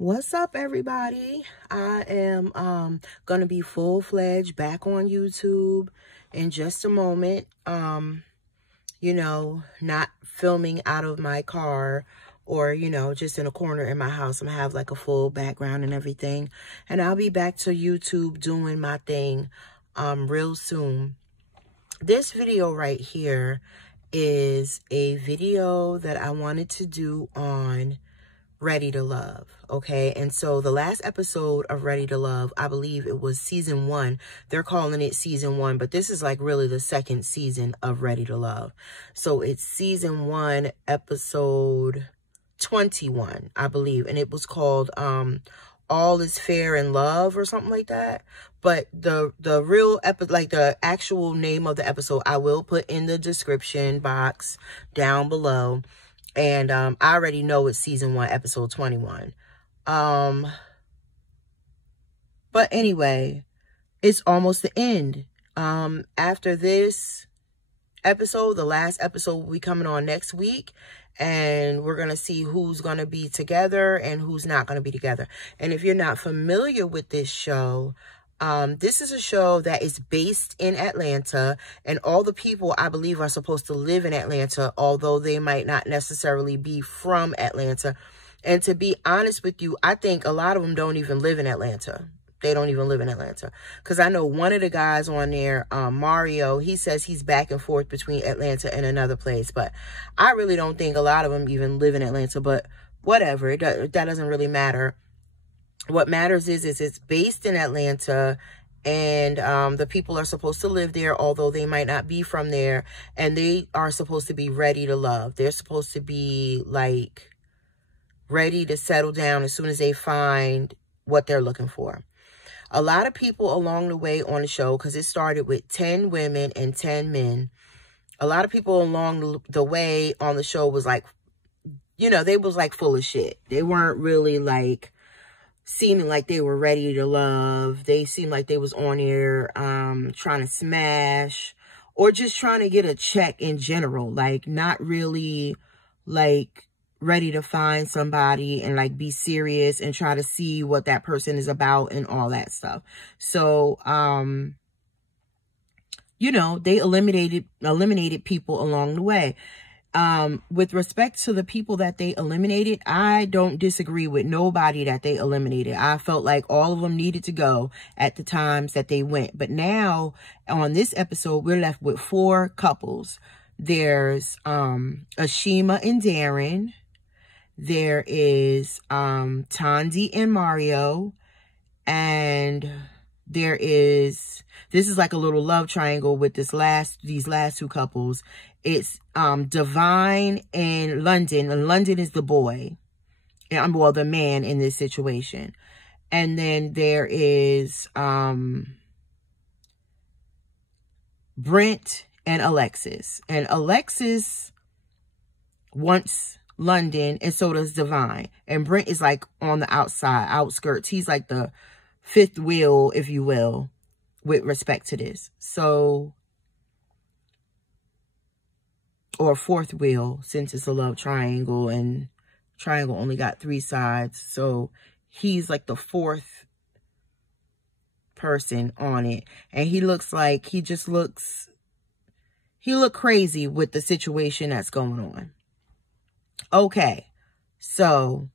What's up, everybody? I am gonna be full-fledged back on YouTube in just a moment. Not filming out of my car or, just in a corner in my house. I'm gonna have like a full background and everything. And I'll be back to YouTube doing my thing real soon. This video right here is a video that I wanted to do on Ready to Love, okay? And so the last episode of Ready to Love, I believe it was season 1. They're calling it season 1, but this is like really the second season of Ready to Love. So it's season 1, episode 21, I believe. And it was called All Is Fair in Love or something like that. But the real episode, like the actual name of the episode, I will put in the description box down below. And I already know it's season 1, episode 21. But anyway, it's almost the end. After this episode, the last episode will be coming on next week. And we're going to see who's going to be together and who's not going to be together. And if you're not familiar with this show, this is a show that is based in Atlanta, and all the people, I believe, are supposed to live in Atlanta, although they might not necessarily be from Atlanta. And to be honest with you, I think a lot of them don't even live in Atlanta. They don't even live in Atlanta. Because I know one of the guys on there, Mario, he says he's back and forth between Atlanta and another place. But I really don't think a lot of them even live in Atlanta. But whatever, that doesn't really matter. What matters is it's based in Atlanta, and the people are supposed to live there, although they might not be from there, and they are supposed to be ready to love. They're supposed to be like ready to settle down as soon as they find what they're looking for. A lot of people along the way on the show, because it started with 10 women and 10 men, a lot of people along the way on the show was like, they was like full of shit. They weren't really like seeming like they were ready to love. They seemed like they was on there trying to smash or just trying to get a check in general, like not really like ready to find somebody and like be serious and try to see what that person is about and all that stuff. So they eliminated people along the way. With respect to the people that they eliminated, I don't disagree with nobody that they eliminated. I felt like all of them needed to go at the times that they went. But now on this episode, we're left with 4 couples. There's Ashima and Darren. There is Tandy and Mario. And this is like a little love triangle with these last 2 couples. It's Divine and London. And London is the boy. And well, the man in this situation. And then there is Brent and Alexis. And Alexis wants London, and so does Divine. And Brent is like on the outskirts. He's like the 5th wheel, if you will, with respect to this. So, or 4th wheel, since it's a love triangle, and triangle only got 3 sides. So he's like the 4th person on it. And he looks like, he look crazy with the situation that's going on. Okay, so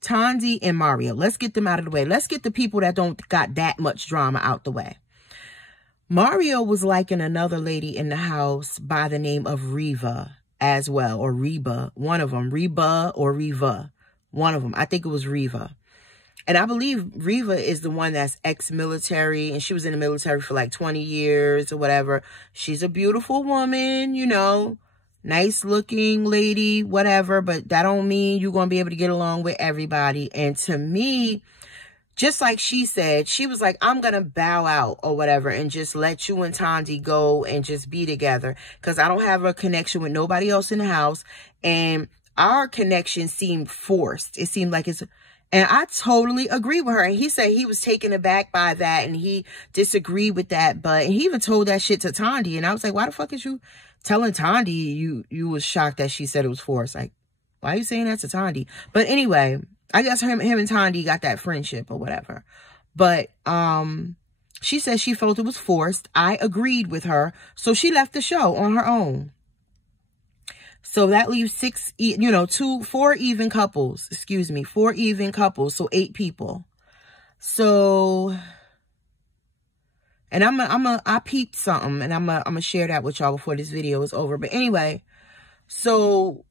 Tandy and Mario, let's get them out of the way. Let's get the people that don't got that much drama out the way. Mario was liking another lady in the house by the name of Reva as well, or Reba, one of them, Reba or Reva, one of them. I think it was Reva. And I believe Reva is the one that's ex-military, and she was in the military for like 20 years or whatever. She's a beautiful woman, nice looking lady, whatever, but that don't mean you're going to be able to get along with everybody. And to me, just like she said, she was like, I'm going to bow out or whatever and just let you and Tandy go and just be together, because I don't have a connection with nobody else in the house. And our connection seemed forced. It seemed like it's, and I totally agree with her. And he said he was taken aback by that and he disagreed with that. But he even told that shit to Tandy. And I was like, why the fuck is you telling Tandy you was shocked that she said it was forced? Like, Why are you saying that to Tandi? But anyway, I guess him and Tandi got that friendship or whatever. But she said she felt it was forced. I agreed with her. So she left the show on her own. So that leaves 4 even couples. Excuse me, 4 even couples. So 8 people. So, and I peeped something, and I'm gonna share that with y'all before this video is over. But anyway, so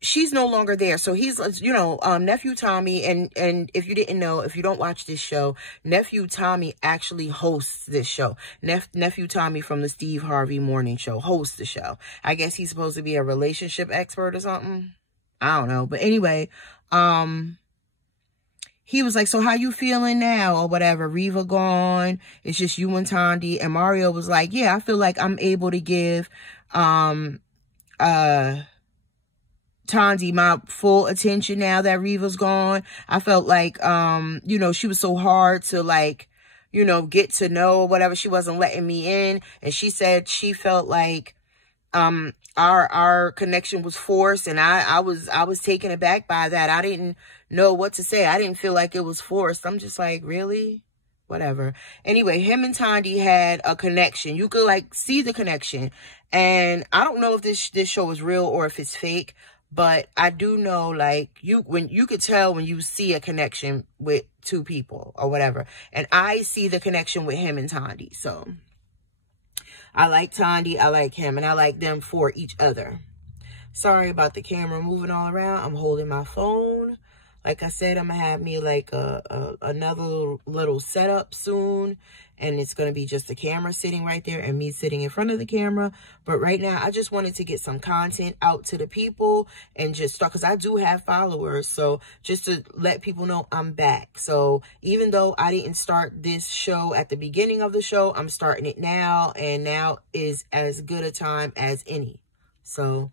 she's no longer there. So he's, Nephew Tommy, and if you didn't know, if you don't watch this show, Nephew Tommy actually hosts this show. Nephew Tommy from the Steve Harvey Morning Show hosts the show. I guess he's supposed to be a relationship expert or something. I don't know. But anyway, he was like, so how you feeling now or whatever? Reva gone. It's just you and Tandi. And Mario was like, yeah, I feel like I'm able to give, Tandi my full attention now that Reva's gone. I felt like, she was so hard to get to know or whatever. She wasn't letting me in. And she said she felt like, our connection was forced, and I was taken aback by that. I didn't know what to say. I didn't feel like it was forced. I'm just like, really? Whatever. Anyway, him and Tandi had a connection. You could see the connection. And I don't know if this show is real or if it's fake. But I do know, you could tell when you see a connection with 2 people or whatever. And I see the connection with him and Tandi. So I like Tandi, I like him, and I like them for each other. Sorry about the camera moving all around. I'm holding my phone. Like I said, I'm going to have me another little setup soon. And it's going to be just the camera sitting right there and me sitting in front of the camera. But right now, I just wanted to get some content out to the people and just start, because I do have followers. So just to let people know I'm back. So even though I didn't start this show at the beginning of the show, I'm starting it now. And now is as good a time as any. So,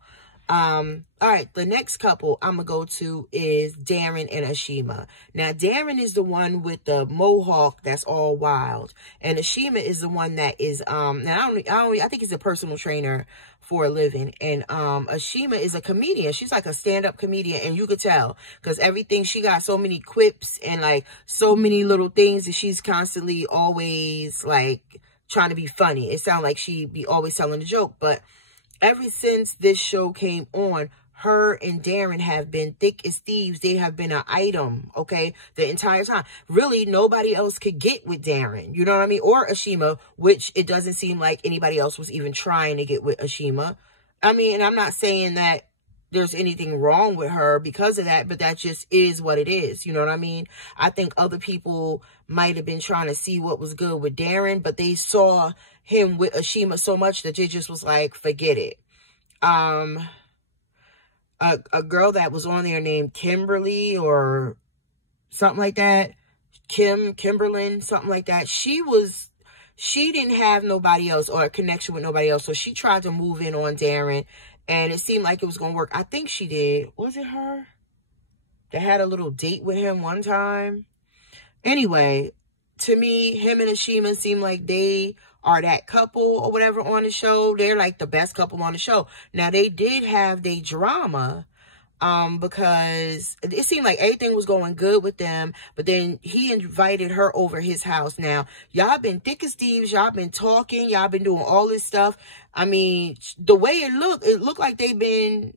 all right, the next couple I'm gonna go to is Darren and Ashima. Now, Darren is the one with the mohawk that's all wild, and Ashima is the one that is now I think he's a personal trainer for a living, and Ashima is a comedian. She's like a stand-up comedian, and you could tell because everything, she got so many quips and so many little things that she's constantly always trying to be funny. It sounds like she be always telling a joke, but ever since this show came on, her and Darren have been thick as thieves. They have been an item, okay, the entire time. Really, nobody else could get with Darren, you know what I mean? Or Ashima, which it doesn't seem like anybody else was even trying to get with Ashima. I mean, and I'm not saying that there's anything wrong with her because of that, but that just is what it is, you know what I mean? I think other people might have been trying to see what was good with Darren, but they saw him with Ashima so much that they just was like, forget it. A girl that was on there named Kimberly or something like that, Kimberlyn, something like that. She didn't have nobody else or a connection with nobody else, so she tried to move in on Darren, and it seemed like it was gonna work. I think she did. Was it her that had a little date with him one time? Anyway, to me, him and Ashima seem like they are that couple or whatever on the show. They're like the best couple on the show. Now, they did have their drama because it seemed like everything was going good with them, but then he invited her over his house. Now, y'all been thick as thieves. Y'all been talking. Y'all been doing all this stuff. I mean, the way it looked like they've been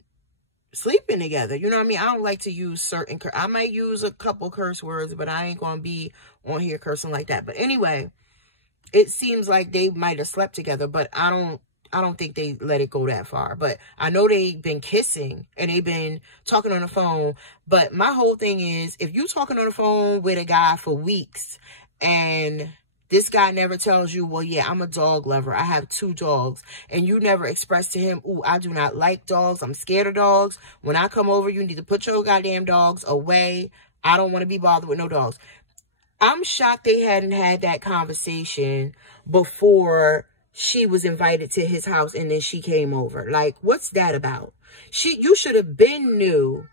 sleeping together. You know what I mean? I don't like to use certain I might use a couple curse words, but I ain't gonna be on here cursing like that. But anyway, it seems like they might have slept together, but I don't think they let it go that far. But I know they've been kissing and they've been talking on the phone. But my whole thing is, if you talking on the phone with a guy for weeks and this guy never tells you, well, yeah, I'm a dog lover, I have 2 dogs, and you never express to him, ooh, I do not like dogs, I'm scared of dogs. When I come over, you need to put your goddamn dogs away. I don't want to be bothered with no dogs. I'm shocked they hadn't had that conversation before she was invited to his house and then she came over. Like, what's that about? You should have been knew.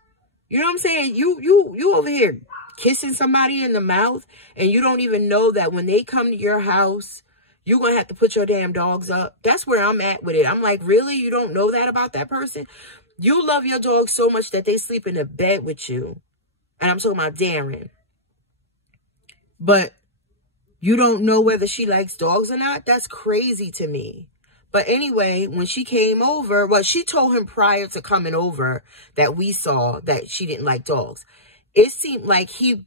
You know what I'm saying? You over here kissing somebody in the mouth and you don't even know that when they come to your house, you're going to have to put your damn dogs up. That's where I'm at with it. I'm like, really? You don't know that about that person? You love your dog so much that they sleep in the bed with you. And I'm talking about Darren. But you don't know whether she likes dogs or not? That's crazy to me. But anyway, when she came over, well, she told him prior to coming over that we saw that she didn't like dogs. It seemed like he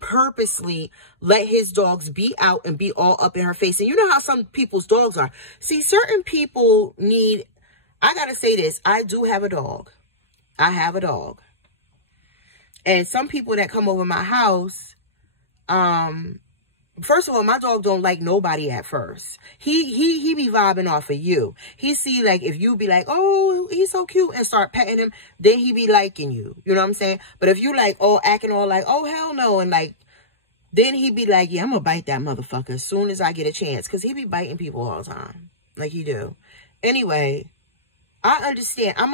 purposely let his dogs be out and be all up in her face. And you know how some people's dogs are. See, certain people need, I gotta say this, I do have a dog. I have a dog. And some people that come over my house, first of all, my dog don't like nobody at first. He be vibing off of you. He see, like, if you be like, oh, he's so cute, and start petting him, then he be liking you. You know what I'm saying? But if you like, oh, acting all like, oh, hell no, and like, then he be like, yeah, I'm gonna bite that motherfucker as soon as I get a chance. Because he be biting people all the time. Like he do. Anyway, I understand. I'm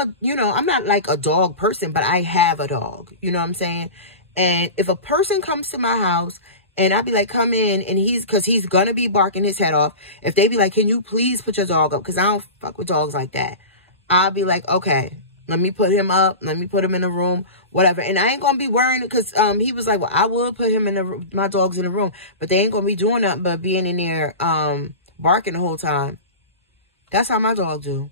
not like a dog person, but I have a dog. You know what I'm saying? And if a person comes to my house, and I'd be like, come in, and because he's going to be barking his head off. If they be like, can you please put your dog up? Because I don't fuck with dogs like that. I'll be like, okay, let me put him up. Let me put him in the room, whatever. And I ain't going to be worrying because he was like, well, I will put him in my dog's in the room. But they ain't going to be doing nothing but being in there barking the whole time. That's how my dog do.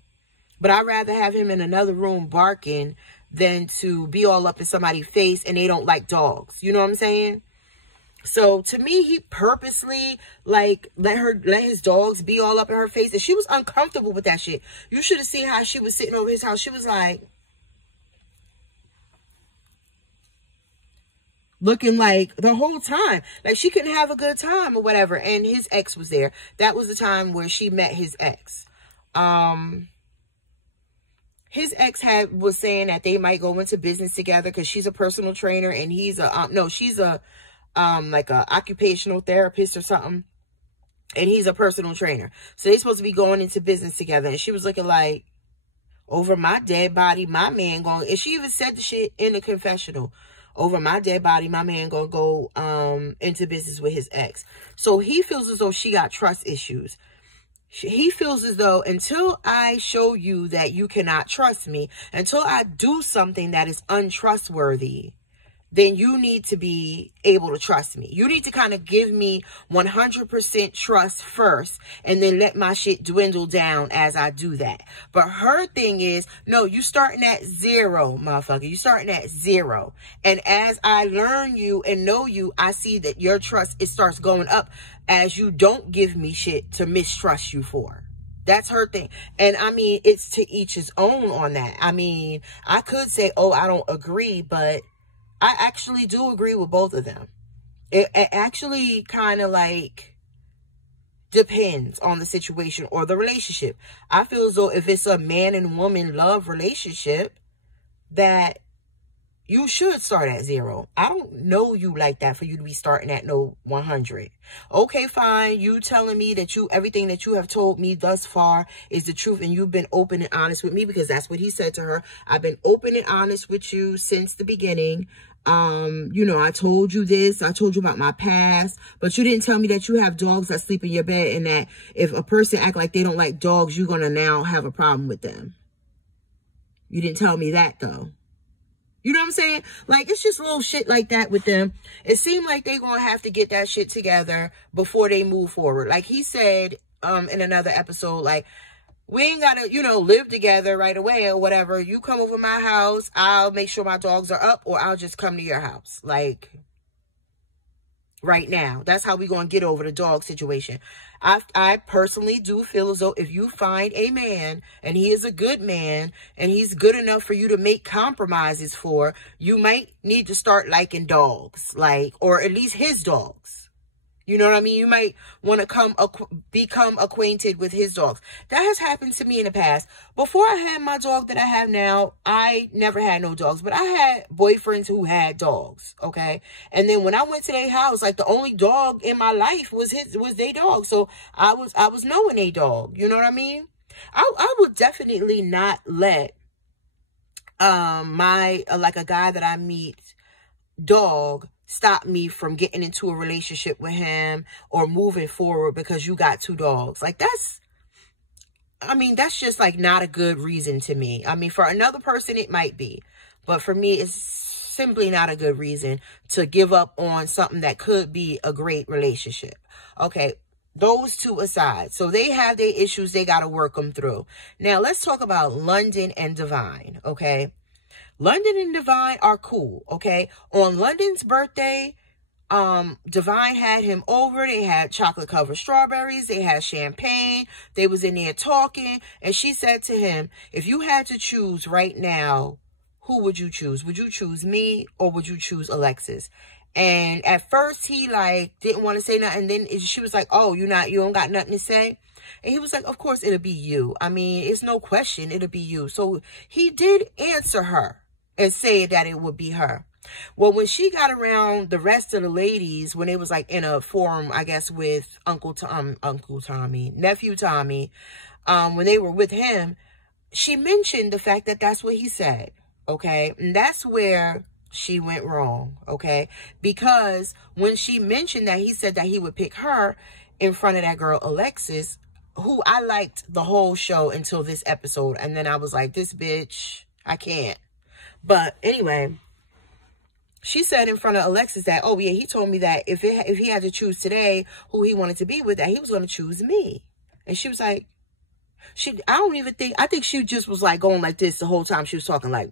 But I'd rather have him in another room barking than to be all up in somebody's face and they don't like dogs. You know what I'm saying? So to me, he purposely like let his dogs be all up in her face, and she was uncomfortable with that shit. You should have seen how she was sitting over his house. She was like looking like the whole time like she couldn't have a good time or whatever. And his ex was there. That was the time where she met his ex. His ex was saying that they might go into business together because she's a personal trainer and he's she's a like a occupational therapist or something, and he's a personal trainer. So they're supposed to be going into business together. And she was looking like, over my dead body, my man going, and she even said the shit in the confessional, over my dead body, my man gonna go into business with his ex. So he feels as though she got trust issues. He feels as though until I show you that you cannot trust me, until I do something that is untrustworthy, then you need to be able to trust me. You need to kind of give me 100% trust first, and then let my shit dwindle down as I do that. But her thing is, no, you starting at 0, motherfucker. You starting at 0. And as I learn you and know you, I see that your trust, it starts going up as you don't give me shit to mistrust you for. That's her thing. And I mean, it's to each his own on that. I mean, I could say, oh, I don't agree, but I actually do agree with both of them. It actually kind of like depends on the situation or the relationship. I feel as though if it's a man and woman love relationship, that you should start at 0. I don't know you like that for you to be starting at no 100. Okay, fine. You telling me that everything that you have told me thus far is the truth, and you've been open and honest with me, because that's what he said to her. I've been open and honest with you since the beginning. I told you this, I told you about my past, but you didn't tell me that you have dogs that sleep in your bed, and that if a person act like they don't like dogs, you're going to now have a problem with them. You didn't tell me that though. You know what I'm saying? Like, it's just little shit like that with them. It seemed like they're going to have to get that shit together before they move forward. Like he said, in another episode, like, we ain't got to, live together right away or whatever. You come over my house, I'll make sure my dogs are up, or I'll just come to your house. Like, right now. That's how we going to get over the dog situation. I personally do feel as though if you find a man, and he is a good man, and he's good enough for you to make compromises for, you might need to start liking dogs. Like, or at least his dogs. You know what I mean? You might want to become acquainted with his dogs. That has happened to me in the past. Before I had my dog that I have now, I never had no dogs. But I had boyfriends who had dogs, okay? And then when I went to their house, like, the only dog in my life was their dog. So I was knowing a dog. You know what I mean? I would definitely not let like a guy that I meet dog stop me from getting into a relationship with him or moving forward because you got 2 dogs. Like, I mean, that's just like not a good reason to me. I mean, for another person, it might be. But for me, it's simply not a good reason to give up on something that could be a great relationship. Okay, those two aside. So they have their issues. They got to work them through. Now, let's talk about London and Divine, okay? London and Divine are cool, okay? On London's birthday, Divine had him over. They had chocolate covered strawberries. They had champagne. They was in there talking. And she said to him, if you had to choose right now, who would you choose? Would you choose me or would you choose Alexis? And at first he like didn't want to say nothing. And then she was like, oh, you don't got nothing to say? And he was like, of course it'll be you. I mean, it's no question. It'll be you. So he did answer her and say that it would be her. Well, when she got around the rest of the ladies, when it was like in a forum, I guess, with nephew Tommy, when they were with him, she mentioned the fact that that's what he said. Okay. And that's where she went wrong. Okay. Because when she mentioned that he said that he would pick her in front of that girl, Alexis, who I liked the whole show until this episode. And then I was like, this bitch, I can't. But anyway, she said in front of Alexis that, oh, yeah, he told me that if he had to choose today who he wanted to be with, that he was going to choose me. And she was like, I think she just was like going like this the whole time she was talking, like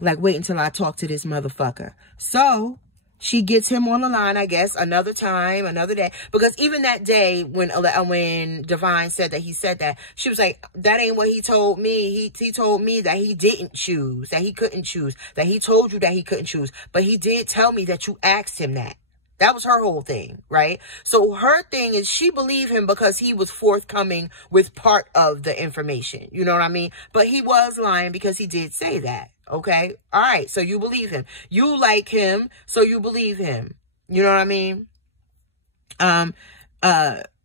wait until I talk to this motherfucker. So she gets him on the line, I guess, another time, another day. Because even that day when Divine said that he said that, she was like, that ain't what he told me. He told me that he didn't choose, that he couldn't choose, that he told you that he couldn't choose. But he did tell me that you asked him that. That was her whole thing, right? So her thing is she believed him because he was forthcoming with part of the information. You know what I mean? But he was lying because he did say that. Okay. All right. So you believe him. You like him. So you believe him. You know what I mean?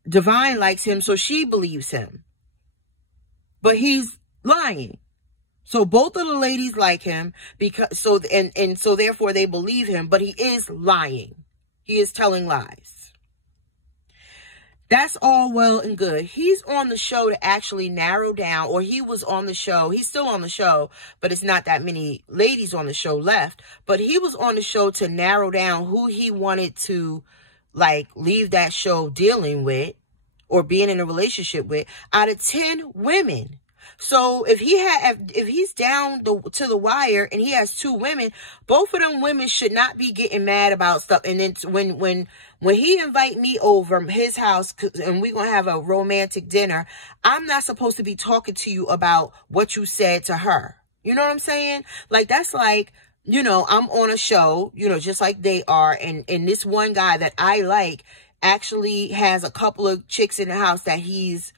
Divine likes him. So she believes him, but he's lying. So both of the ladies like him so therefore they believe him, but he is lying. He is telling lies. That's all well and good. He's on the show to actually narrow down, or he was on the show. He's still on the show, but it's not that many ladies on the show left. But he was on the show to narrow down who he wanted to, like, leave that show dealing with or being in a relationship with out of 10 women. So if he's down to the wire and he has 2 women, both of them women should not be getting mad about stuff. And then when he invite me over his house and we're going to have a romantic dinner, I'm not supposed to be talking to you about what you said to her. You know what I'm saying? Like, that's like, you know, I'm on a show, you know, just like they are. And this one guy that I like actually has a couple of chicks in the house that he's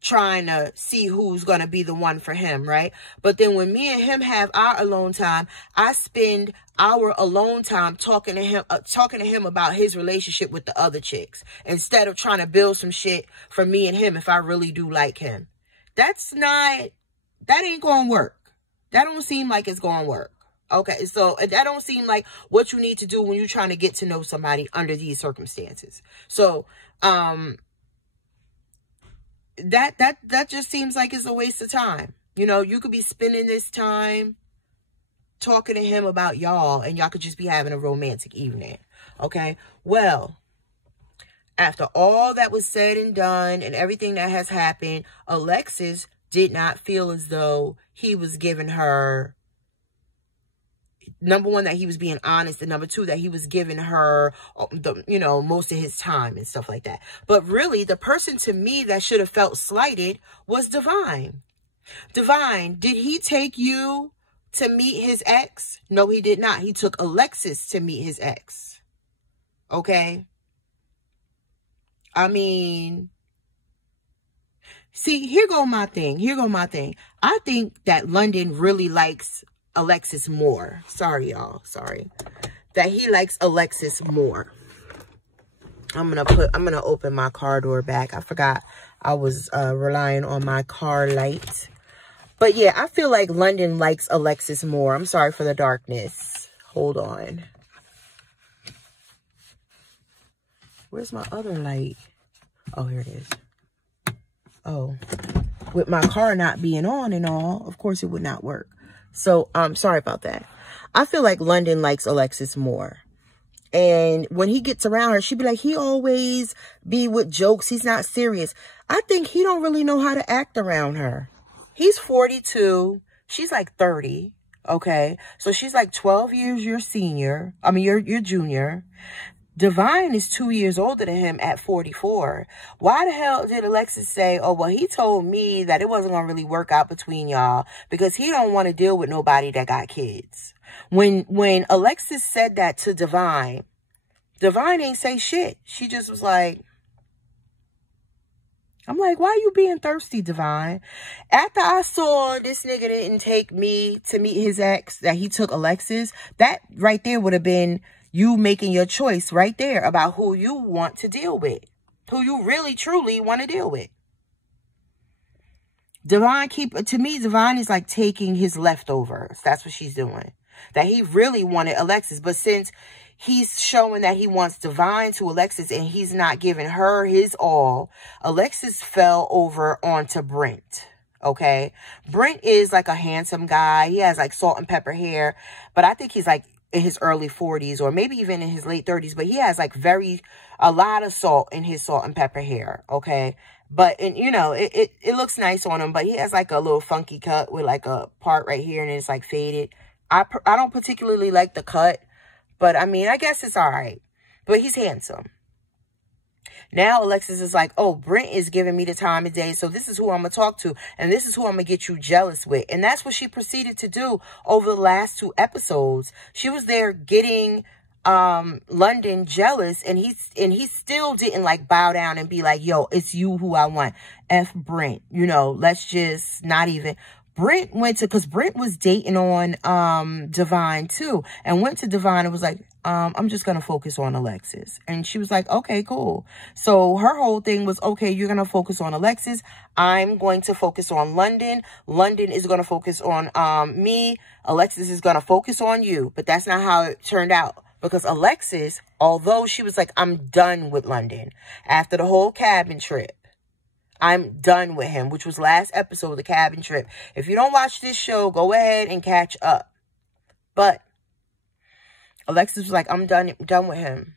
trying to see who's going to be the one for him, right? But then when me and him have our alone time, I spend our alone time talking to him about his relationship with the other chicks instead of trying to build some shit for me and him if I really do like him. That ain't going to work. That don't seem like it's going to work. Okay, so that don't seem like what you need to do when you're trying to get to know somebody under these circumstances. So, that just seems like it's a waste of time. You know, you could be spending this time talking to him about y'all, and y'all could just be having a romantic evening. Okay, well, after all that was said and done and everything that has happened, Alexis did not feel as though he was giving her, number one, that he was being honest, and number two, that he was giving her most of his time and stuff like that. But really, the person to me that should have felt slighted was Divine. Divine, did he take you to meet his ex? No, he did not. He took Alexis to meet his ex. Okay? I mean, see, here go my thing. I think that London really likes Alexis more. Sorry, y'all. Sorry. That he likes Alexis more. I'm gonna open my car door back. I forgot I was relying on my car light. But yeah, I feel like London likes Alexis more. I'm sorry for the darkness. Hold on. Where's my other light? Oh, here it is. Oh, with my car not being on and all, of course it would not work. So, sorry about that. I feel like London likes Alexis more. And when he gets around her, she'd be like, he always be with jokes. He's not serious. I think he don't really know how to act around her. He's 42. She's like 30. Okay. So she's like 12 years your senior. I mean, your junior. Divine is 2 years older than him at 44. Why the hell did Alexis say, oh, well, he told me that it wasn't going to really work out between y'all because he don't want to deal with nobody that got kids. When Alexis said that to Divine ain't say shit. She just was like, I'm like, why you being thirsty, Divine? After I saw this nigga didn't take me to meet his ex, that he took Alexis, that right there would have been you making your choice right there about who you want to deal with. Who you really, truly want to deal with. Divine to me, Divine is like taking his leftovers. That's what she's doing. That he really wanted Alexis. But since he's showing that he wants Divine to Alexis and he's not giving her his all, Alexis fell over onto Brent. Okay? Brent is like a handsome guy. He has like salt and pepper hair. But I think he's like in his early 40s or maybe even in his late 30s. But he has like a lot of salt in his salt and pepper hair. Okay? But, and you know, it looks nice on him. But he has like a little funky cut with like a part right here and it's like faded. I don't particularly like the cut. But, I mean, I guess it's all right. But he's handsome. Now, Alexis is like, oh, Brent is giving me the time of day. So this is who I'm going to talk to. And this is who I'm going to get you jealous with. And that's what she proceeded to do over the last 2 episodes. She was there getting London jealous. And he still didn't like bow down and be like, yo, it's you who I want. F Brent. You know, let's just not even... Brent went to, because Brent was dating on Divine too, and went to Divine and was like, I'm just going to focus on Alexis. And she was like, okay, cool. So her whole thing was, okay, you're going to focus on Alexis. I'm going to focus on London. London is going to focus on me. Alexis is going to focus on you. But that's not how it turned out. Because Alexis, although she was like, I'm done with London after the whole cabin trip. I'm done with him, which was last episode of the cabin trip. If you don't watch this show, go ahead and catch up. But Alexis was like, I'm done with him.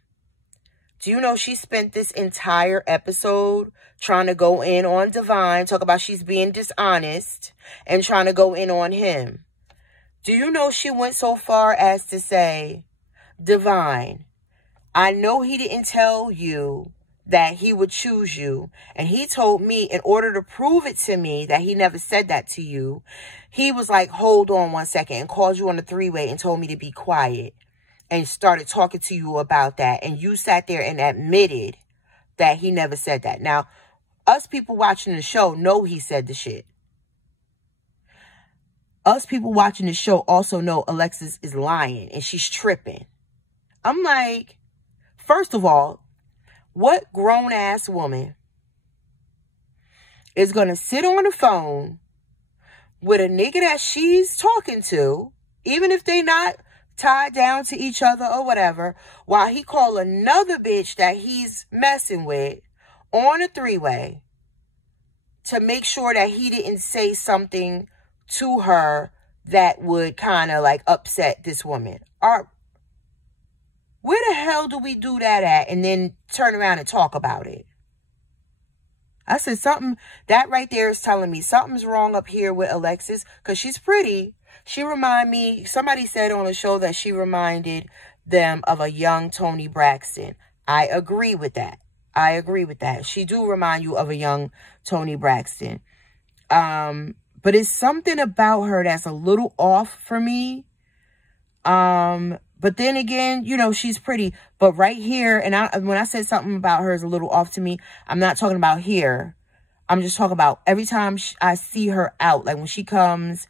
Do you know she spent this entire episode trying to go in on Divine, talk about she's being dishonest, and trying to go in on him? Do you know she went so far as to say, Divine, I know he didn't tell you that he would choose you. And he told me in order to prove it to me that he never said that to you, he was like, hold on 1 second, and called you on the 3-way and told me to be quiet and started talking to you about that. And you sat there and admitted that he never said that. Now, us people watching the show know he said the shit. Us people watching the show also know Alexis is lying and she's tripping. I'm like, first of all, what grown-ass woman is going to sit on the phone with a nigga that she's talking to, even if they not tied down to each other or whatever, while he call another bitch that he's messing with on a 3-way to make sure that he didn't say something to her that would kind of like upset this woman? Where the hell do we do that at and then turn around and talk about it? I said something, that right there is telling me something's wrong up here with Alexis because she's pretty. She remind me, somebody said on the show that she reminded them of a young Toni Braxton. I agree with that. She do remind you of a young Toni Braxton. But it's something about her that's a little off for me. But then again, you know, she's pretty. But right here, and when I said something about her is a little off to me, I'm not talking about here. I'm just talking about every time I see her out, like when she comes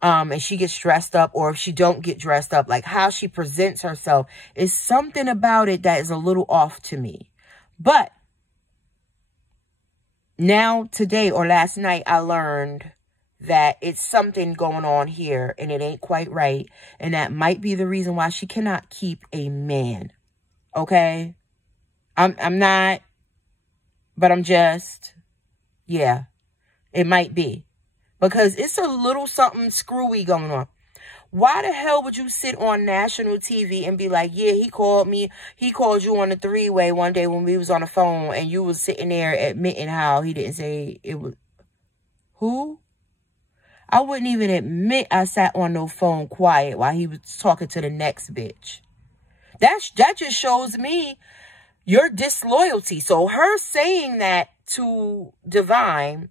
and she gets dressed up, or if she don't get dressed up, like how she presents herself is something about it that is a little off to me. But now today or last night, I learned that it's something going on here and it ain't quite right. And that might be the reason why she cannot keep a man. Okay? I'm not, but I'm just, yeah. It might be. Because it's a little something screwy going on. Why the hell would you sit on national TV and be like, yeah, he called me. He called you on the three-way one day when we was on the phone and you was sitting there admitting how he didn't say it was... Who? I wouldn't even admit I sat on no phone quiet while he was talking to the next bitch. That just shows me your disloyalty. So her saying that to Divine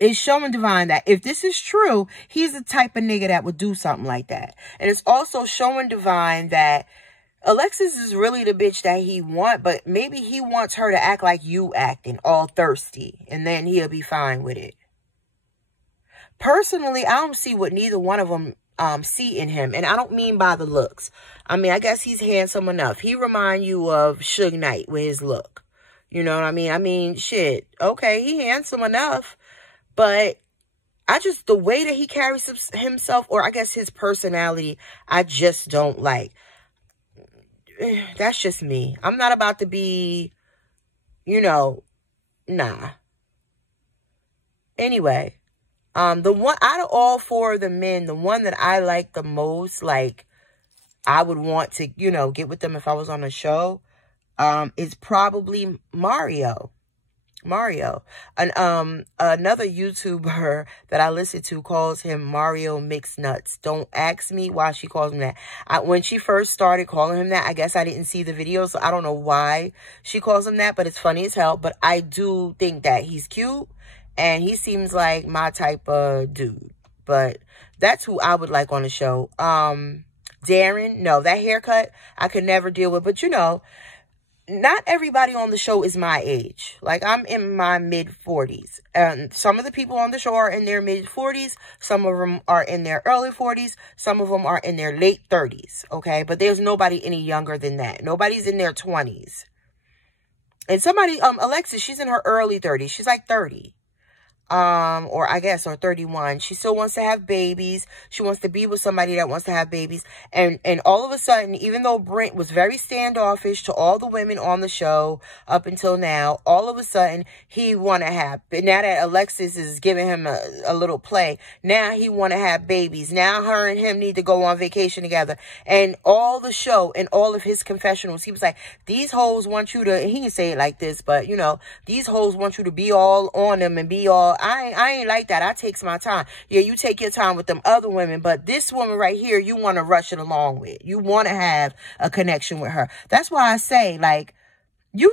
is showing Divine that if this is true, he's the type of nigga that would do something like that. And it's also showing Divine that Alexis is really the bitch that he want, but maybe he wants her to act like you acting, all thirsty, and then he'll be fine with it. Personally, I don't see what neither one of them see in him, and I don't mean by the looks. I mean, I guess he's handsome enough. He remind you of Suge Knight with his look. You know what I mean? I mean, shit. Okay, he handsome enough, but the way that he carries himself, or I guess his personality, I just don't like. That's just me. I'm not about to be, nah. Anyway, the one out of all four of the men, the one that I like the most, like I would want to, get with them if I was on a show, is probably Mario. And another YouTuber that I listen to calls him Mario Mixed Nuts. Don't ask me why she calls him that. When she first started calling him that, I guess I didn't see the video, so I don't know why she calls him that, but it's funny as hell. But I do think that he's cute, and he seems like my type of dude. But that's who I would like on the show. Darren, no, that haircut I could never deal with, but not everybody on the show is my age. Like, I'm in my mid-40s. And some of the people on the show are in their mid-40s. Some of them are in their early 40s. Some of them are in their late 30s. Okay? But there's nobody any younger than that. Nobody's in their 20s. And somebody, Alexis, she's in her early 30s. She's like 30. Or 31. She still wants to have babies. She wants to be with somebody that wants to have babies. And all of a sudden, even though Brent was very standoffish to all the women on the show up until now, all of a sudden, he want to have, but now that Alexis is giving him a little play, now he want to have babies. Now her and him need to go on vacation together. And all the show and all of his confessionals, he was like, these hoes want you to, he didn't say it like this, but these hoes want you to be all on them and be all, I ain't like that. I takes my time. Yeah, you take your time with them other women, but this woman right here, you want to rush it along with. You want to have a connection with her. That's why I say, like, you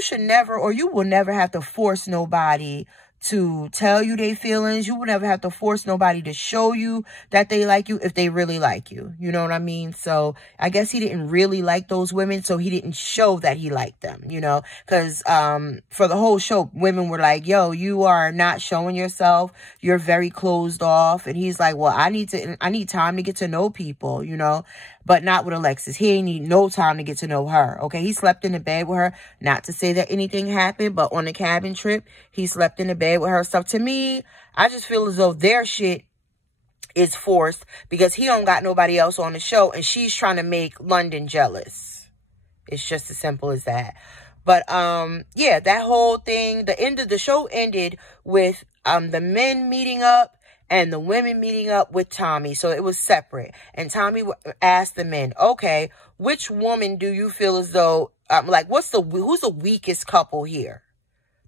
should never, or you will never have to force nobody to tell you their feelings. You will never have to force nobody to show you that they like you if they really like you. You know what I mean? So I guess he didn't really like those women, so he didn't show that he liked them, because for the whole show, women were like, yo, you are not showing yourself. You're very closed off. And he's like, well, I need time to get to know people, but not with Alexis. He ain't need no time to get to know her. Okay, he slept in the bed with her. Not to say that anything happened, but on the cabin trip, he slept in the bed with her. So to me, I just feel as though their shit is forced because he don't got nobody else on the show, and she's trying to make London jealous. It's just as simple as that. But yeah, that whole thing, the end of the show ended with the men meeting up and the women meeting up with Tommy. So it was separate. And Tommy asked the men, okay, which woman do you feel as though, who's the weakest couple here?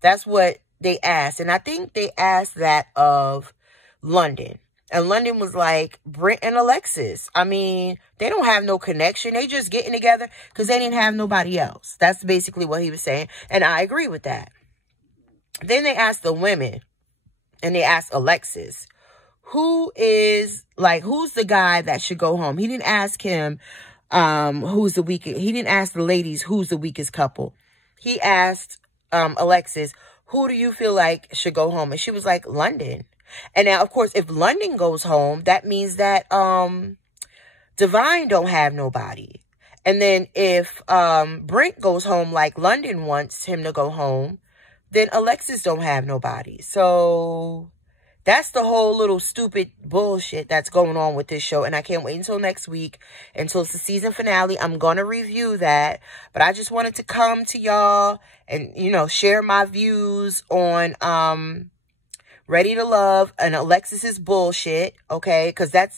That's what they asked. And I think they asked that of London. And London was like, Brent and Alexis. I mean, they don't have no connection. They just getting together because they didn't have nobody else. That's basically what he was saying. And I agree with that. Then they asked the women, and they asked Alexis, who's the guy that should go home? He didn't ask him who's the weakest. He didn't ask the ladies who's the weakest couple. He asked Alexis, who do you feel like should go home? And she was like, London. And now, of course, if London goes home, that means that Divine don't have nobody. And then if Brent goes home like London wants him to go home, then Alexis don't have nobody. So that's the whole little stupid bullshit that's going on with this show. And I can't wait until next week, until it's the season finale. I'm going to review that. But I just wanted to come to y'all and, you know, share my views on Ready to Love and Alexis's bullshit. Okay, because that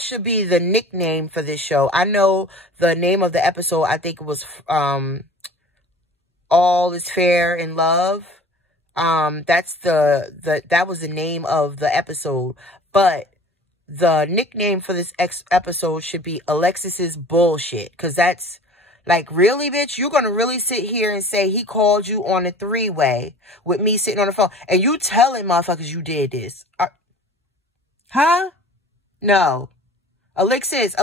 should be the nickname for this show. I know the name of the episode, I think it was All Is Fair in Love. That's that was the name of the episode, but the nickname for this episode should be Alexis's bullshit. Cause that's like, really, bitch, you're gonna really sit here and say he called you on a 3-way with me sitting on the phone and you telling motherfuckers you did this? Huh? No. Alexis,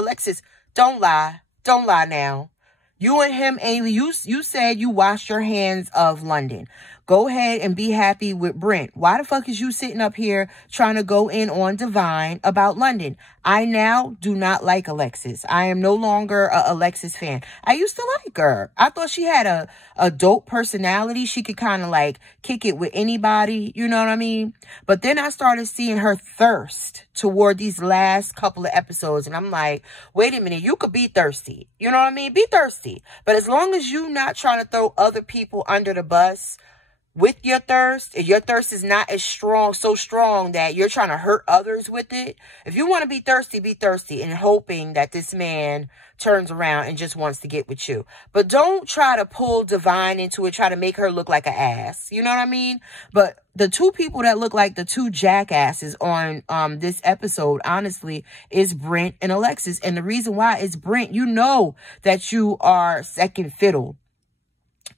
don't lie now. You and him, Amy, you said you washed your hands of London. Go ahead and be happy with Brent. Why the fuck is you sitting up here trying to go in on Divine about London? I now do not like Alexis. I am no longer a Alexis fan. I used to like her. I thought she had a dope personality. She could kind of like kick it with anybody. You know what I mean? But then I started seeing her thirst toward these last couple of episodes. And I'm like, wait a minute, you could be thirsty. You know what I mean? Be thirsty. But as long as you're not trying to throw other people under the bus with your thirst, if your thirst is not as strong, so strong that you're trying to hurt others with it. If you want to be thirsty and hoping that this man turns around and just wants to get with you. But don't try to pull Divine into it, try to make her look like an ass. You know what I mean? But the two people that look like the two jackasses on this episode, honestly, is Brent and Alexis. And the reason why is Brent, you know that you are second fiddle.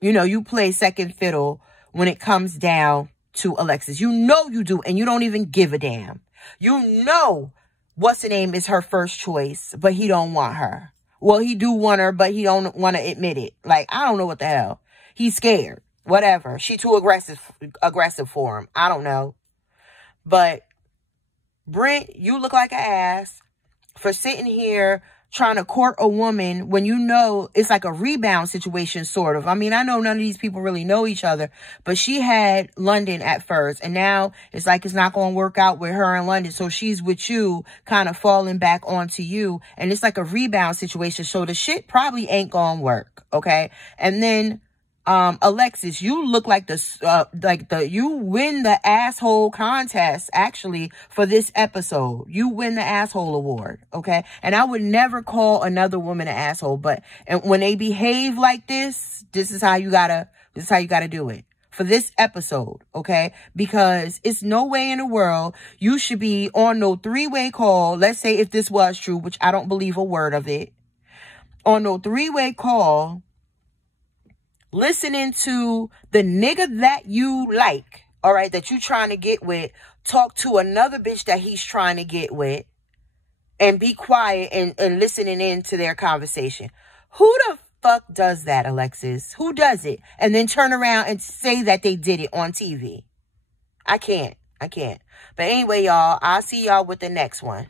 You know, you play second fiddle when it comes down to Alexis. You know you do, and you don't even give a damn. You know what's the name is her first choice, but he don't want her. Well, he do want her, but he don't want to admit it. Like, I don't know what the hell. He's scared. Whatever. She too aggressive for him. I don't know. But Brent, you look like an ass for sitting here trying to court a woman when you know it's like a rebound situation, sort of. I mean, I know none of these people really know each other, but she had London at first, and now it's like it's not going to work out with her in London, so she's with you, kind of falling back onto you, and it's like a rebound situation, so the shit probably ain't going to work, okay? And then Alexis, you look like you win the asshole contest, actually, for this episode. You win the asshole award, okay? And I would never call another woman an asshole, but when they behave like this is how you gotta do it for this episode, okay? Because it's no way in the world you should be on no 3-way call. Let's say if this was true, which I don't believe a word of it, on no 3-way call, listening to the nigga that you like, all right, that you trying to get with, talk to another bitch that he's trying to get with, and be quiet and listening into their conversation. Who the fuck does that, Alexis? Who does it? And then turn around and say that they did it on TV. I can't. But anyway, y'all, I'll see y'all with the next one.